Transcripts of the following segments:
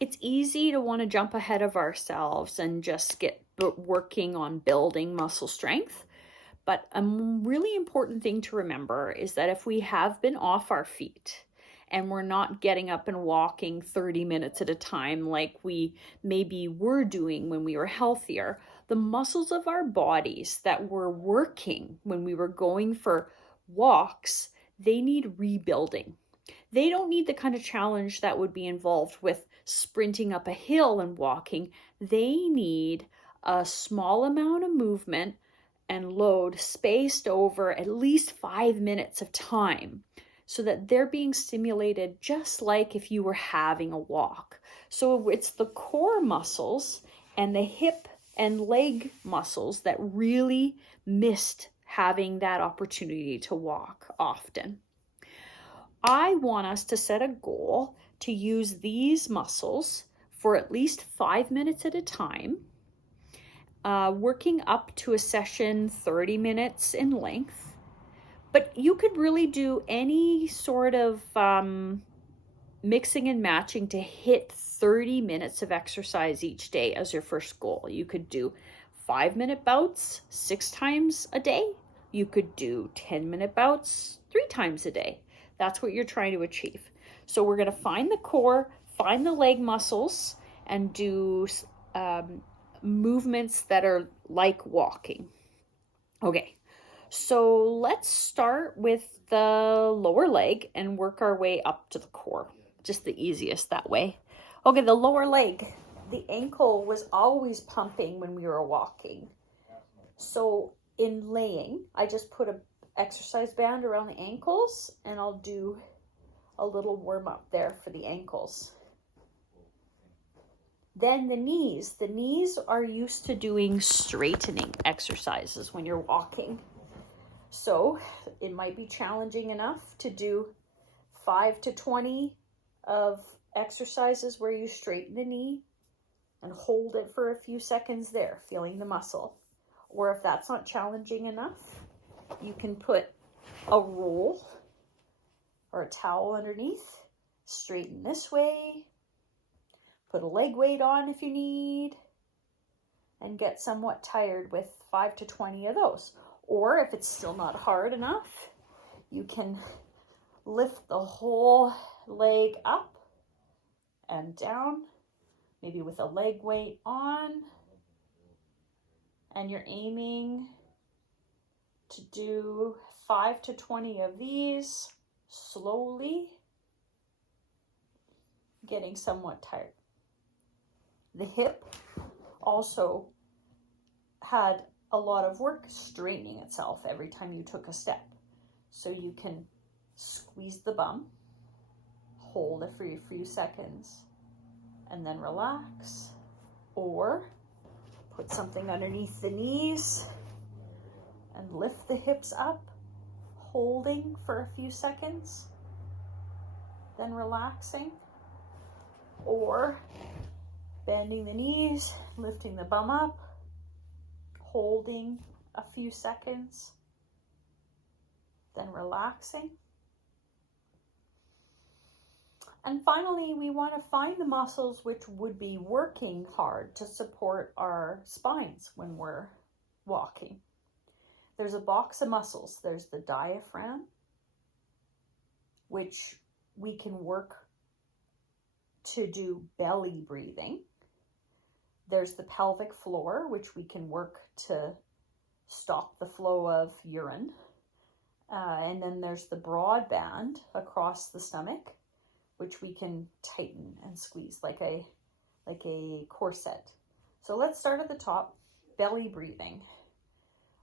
it's easy to want to jump ahead of ourselves and just get working on building muscle strength. But a really important thing to remember is that if we have been off our feet and we're not getting up and walking 30 minutes at a time like we maybe were doing when we were healthier, the muscles of our bodies that were working when we were going for walks, they need rebuilding. They don't need the kind of challenge that would be involved with sprinting up a hill and walking. They need a small amount of movement and load spaced over at least 5 minutes of time so that they're being stimulated just like if you were having a walk. So it's the core muscles and the hip and leg muscles that really missed having that opportunity to walk often. I want us to set a goal to use these muscles for at least 5 minutes at a time, working up to a session 30 minutes in length. But you could really do any sort of mixing and matching to hit 30 minutes of exercise each day as your first goal. You could do 5-minute bouts 6 times a day. You could do 10-minute bouts 3 times a day. That's what you're trying to achieve. So we're going to find the core, find the leg muscles, and do movements that are like walking. Okay, so let's start with the lower leg and work our way up to the core. Just the easiest that way. Okay, the lower leg. The ankle was always pumping when we were walking. So in laying, I just put an exercise band around the ankles and I'll do a little warm up there for the ankles. Then the knees. The knees are used to doing straightening exercises when you're walking. So it might be challenging enough to do 5 to 20 of exercises where you straighten the knee and hold it for a few seconds there, feeling the muscle. Or if that's not challenging enough, you can put a roll or a towel underneath, straighten this way, put a leg weight on if you need, and get somewhat tired with 5 to 20 of those. Or if it's still not hard enough, you can lift the whole leg up and down, maybe with a leg weight on, and you're aiming to do 5 to 20 of these slowly, getting somewhat tired. The hip also had a lot of work straightening itself every time you took a step. So you can squeeze the bum, hold it for a few seconds, and then relax. Or put something underneath the knees and lift the hips up, holding for a few seconds, then relaxing. Or bending the knees, lifting the bum up, holding a few seconds, then relaxing. And finally, we want to find the muscles which would be working hard to support our spines when we're walking. There's a box of muscles. There's the diaphragm, which we can work to do belly breathing. There's the pelvic floor, which we can work to stop the flow of urine. And then there's the broad band across the stomach, which we can tighten and squeeze like a corset. So let's start at the top, belly breathing.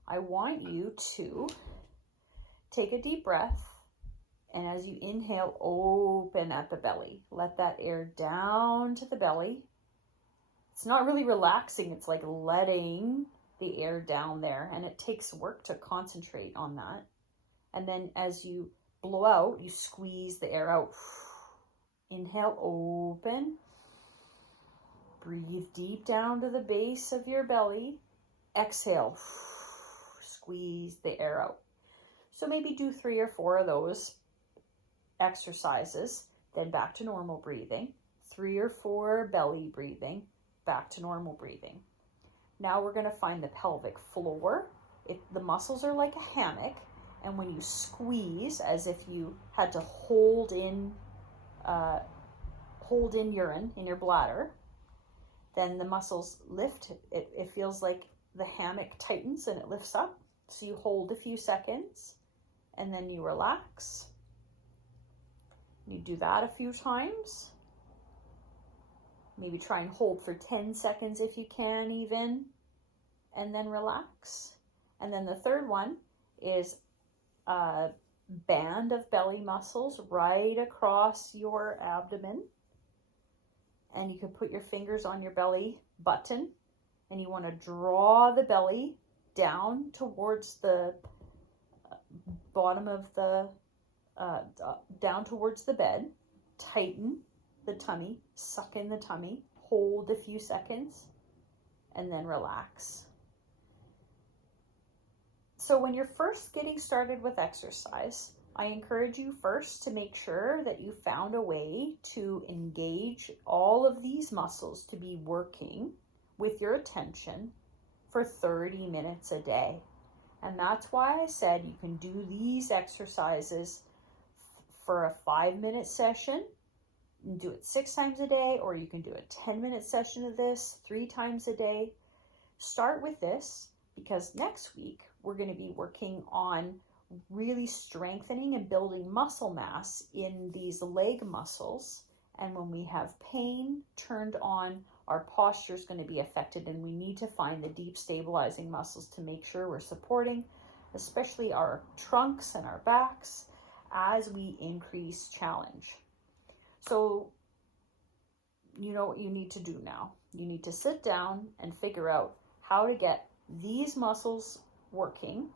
I want you to take a deep breath, and as you inhale, open at the belly. Let that air down to the belly. It's not really relaxing, it's like letting the air down there, and it takes work to concentrate on that. And then as you blow out, you squeeze the air out. Inhale, open. Breathe deep down to the base of your belly. Exhale, squeeze the air out. So maybe do 3 or 4 of those exercises, then back to normal breathing. 3 or 4 belly breathing, back to normal breathing. Now we're going to find the pelvic floor. The muscles are like a hammock, and when you squeeze, as if you had to hold in urine in your bladder, then the muscles lift. It feels like the hammock tightens and it lifts up. So you hold a few seconds and then you relax. You do that a few times. Maybe try and hold for 10 seconds if you can even, and then relax. And then the third one is a band of belly muscles right across your abdomen. And you can put your fingers on your belly button, and you want to draw the belly down towards the bottom of the, down towards the bed. Tighten the tummy, suck in the tummy, hold a few seconds, and then relax. So when you're first getting started with exercise, I encourage you first to make sure that you found a way to engage all of these muscles to be working with your attention for 30 minutes a day. And that's why I said you can do these exercises for a 5-minute session and do it 6 times a day, or you can do a 10-minute session of this 3 times a day. Start with this, because next week we're going to be working on really strengthening and building muscle mass in these leg muscles. And when we have pain turned on, our posture is going to be affected, and we need to find the deep stabilizing muscles to make sure we're supporting, especially our trunks and our backs, as we increase challenge. So you know what you need to do now. You need to sit down and figure out how to get these muscles working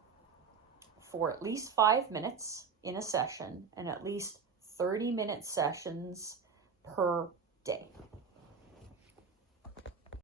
for at least 5 minutes in a session, and at least 30-minute sessions per day.